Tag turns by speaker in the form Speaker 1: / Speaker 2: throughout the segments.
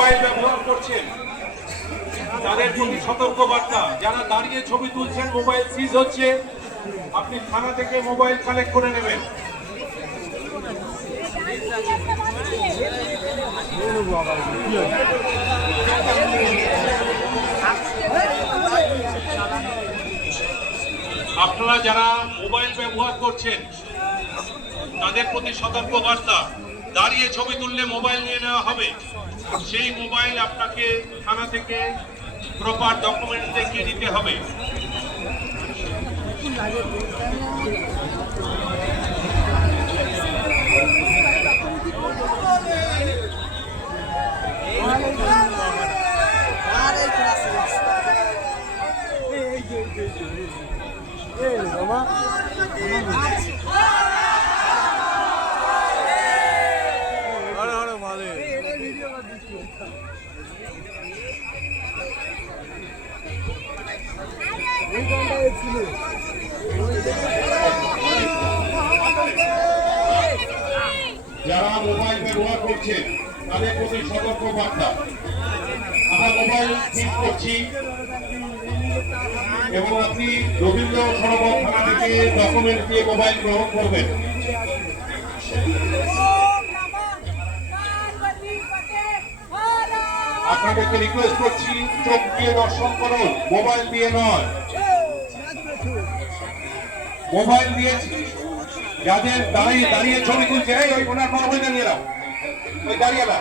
Speaker 1: Mobile ব্যবহার করছেন। তাদের প্রতি সতর্ক বার্তা যারা দাঁড়িয়ে ছবি তুলছেন, মোবাইল সিজ হচ্ছে, আপনি থানা থেকে মোবাইল কালেক্ট করে নেবেন। আপনারা যারা মোবাইল ব্যবহার করছেন, তাদের প্রতি সতর্ক বার্তা দাঁড়িয়ে ছবি তুললে মোবাইল নিয়ে নেওয়া হবে সেই মোবাইল আপনাকে থানা থেকে প্রপার ডকুমেন্ট দেখিয়ে দিতে হবে যারা মোবাইল ব্যবহার করছেন তাদের প্রতি সতর্ক বার্তা। আমরা মোবাইল ঠিক করছি। এবং আপনি রবীন্দ্র সরোবর থানা থেকে ডকুমেন্ট দিয়ে মোবাইল গ্রহণ করবেন। আপনাদেরকে রিকোয়েস্ট করছি, চোখ দিয়ে দর্শন করুন মোবাইল দিয়ে নয়। মোবাইল দিয়েছি যাদের দাঁড়িয়ে দাঁড়িয়ে ছবি তুলছে ওই ওনার মোবাইল নিয়ে নাও। ওই দাঁড়িয়ে না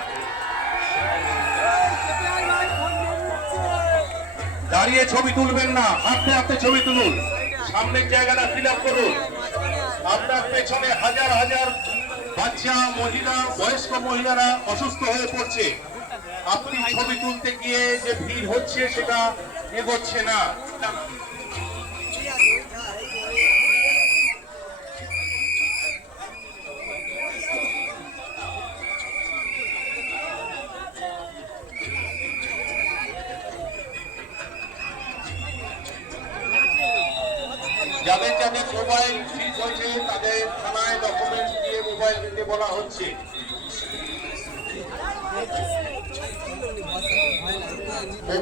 Speaker 1: দাঁড়িয়ে ছবি তুলবেন না হাতে হাতে ছবি তুলুন। সামনের জায়গাটা ফিল আপ করুন। আপনার পেছনে হাজার হাজার বাচ্চা, মহিলা, বয়স্ক মহিলারা অসুস্থ হয়ে পড়ছে। আপনি ছবি তুলতে গিয়ে যে ভিড় হচ্ছে, সেটা এগোচ্ছে না। যাদের যাদের মোবাইল ঠিক হয়েছে তাদের থানায় ডকুমেন্টস দিয়ে মোবাইল দিতে বলা হচ্ছে।